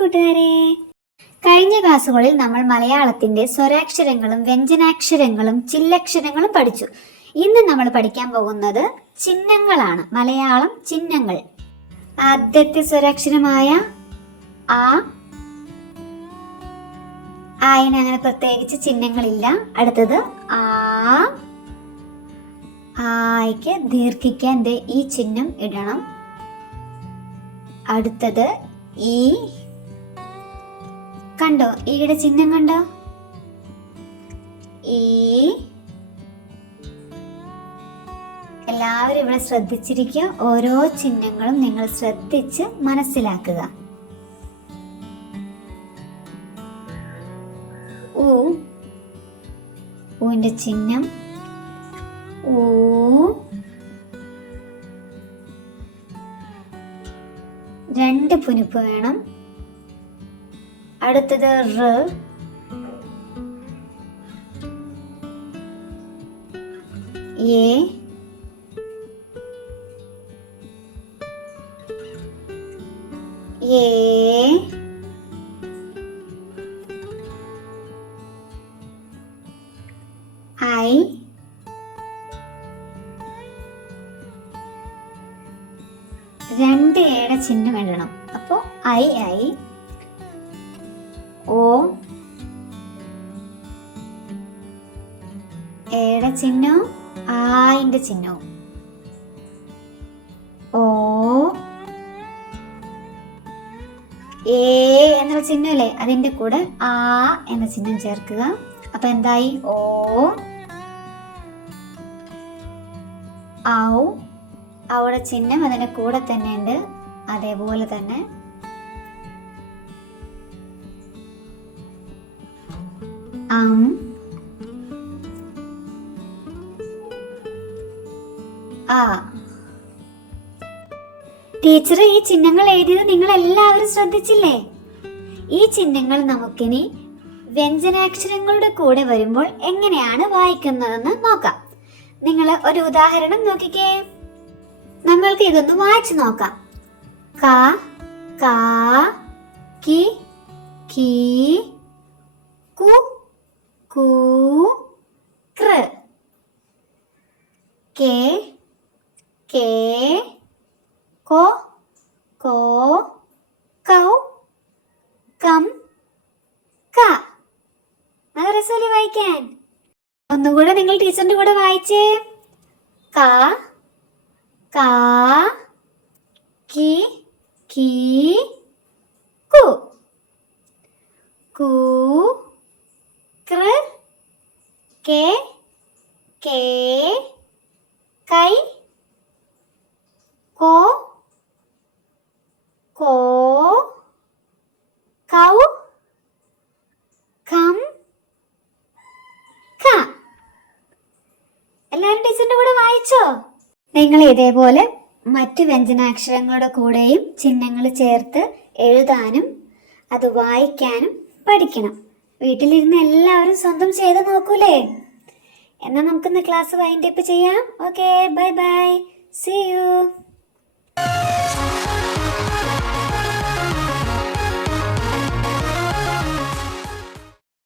കൂട്ടുകാരെ, കഴിഞ്ഞ ക്ലാസ്സുകളിൽ നമ്മൾ മലയാളത്തിന്റെ സ്വരാക്ഷരങ്ങളും വ്യഞ്ജനാക്ഷരങ്ങളും ചില്ലക്ഷരങ്ങളും പഠിച്ചു. ഇന്ന് നമ്മൾ പഠിക്കാൻ പോകുന്നത് ചിഹ്നങ്ങളാണ്. മലയാളം ചിഹ്നങ്ങൾ. ആദ്യത്തെ സ്വരാക്ഷരമായ ആ, ആയിന് അങ്ങനെ പ്രത്യേകിച്ച് ചിഹ്നങ്ങളില്ല. അടുത്തത് ആ, ആയിക്ക് ദീർഘിക്കാൻ ഈ ചിഹ്നം ഇടണം. അടുത്തത് ഈ, കണ്ടോ ഈയുടെ ചിഹ്നം കണ്ടോ? ഈ, എല്ലാവരും ഇവിടെ ശ്രദ്ധിച്ചിരിക്കുക. ഓരോ ചിഹ്നങ്ങളും നിങ്ങൾ ശ്രദ്ധിച്ച് മനസ്സിലാക്കുക. ഊന്റെ ചിഹ്നം ഊ, രണ്ട് പുനിപ്പ് വേണം. അടുത്തത് റ്, ഏ, ഐ, രണ്ട് ഏടെ ചിഹ്നം ഇടണം. അപ്പോ ഐ ഐ. ഓ, ഏടെ ചിഹ്നവും ആയിന്റെ ചിഹ്നവും. ഓ, ഏ എന്നുള്ള ചിഹ്നല്ലേ, അതിന്റെ കൂടെ ആ എന്ന ചിഹ്നം ചേർക്കുക. അപ്പൊ എന്തായി? ഓ, ഔ, അവിടെ ചിഹ്നം അതിന്റെ കൂടെ തന്നെ ഉണ്ട്. അതേപോലെ തന്നെ ആ. ടീച്ചർ ഈ ചിഹ്നങ്ങൾ എഴുതിയത് നിങ്ങൾ എല്ലാവരും ശ്രദ്ധിച്ചില്ലേ? ഈ ചിഹ്നങ്ങൾ നമുക്കിനി വ്യഞ്ജനാക്ഷരങ്ങളുടെ കൂടെ വരുമ്പോൾ എങ്ങനെയാണ് വായിക്കുന്നതെന്ന് നോക്കാം. നിങ്ങൾ ഒരു ഉദാഹരണം നോക്കിക്കേ. നമ്മൾക്ക് ഇതൊന്ന് വായിച്ചു നോക്കാം. ക, കാ, കി, കീ, കു, കൂ, കൃ, കേ, കേ, കോ, കോ, കൗ, കം, ക. നല്ല രസമല്ലേ വായിക്കാൻ? ഒന്നുകൂടെ നിങ്ങൾ ടീച്ചറിന്റെ കൂടെ വായിച്ചേ. ക, കാ, കി, കീ, കു, കൂ, കൃ, കേ, കേ, കൈ, കോ, കോ, കൗ, കം, ക. എല്ലാവരും ടീച്ചറിന്റെ കൂടെ വായിച്ചോ? നിങ്ങൾ ഇതേപോലെ മറ്റു വ്യഞ്ജനാക്ഷരങ്ങളുടെ കൂടെയും ചിഹ്നങ്ങൾ ചേർത്ത് എഴുതാനും അത് വായിക്കാനും പഠിക്കണം. വീട്ടിലിരുന്ന് എല്ലാവരും സ്വന്തം ചെയ്ത് നോക്കൂലേ? എന്നാൽ നമുക്കിന്ന് ക്ലാസ് വൈൻഡ് അപ്പ് ചെയ്യാം. Okay, bye bye, see U.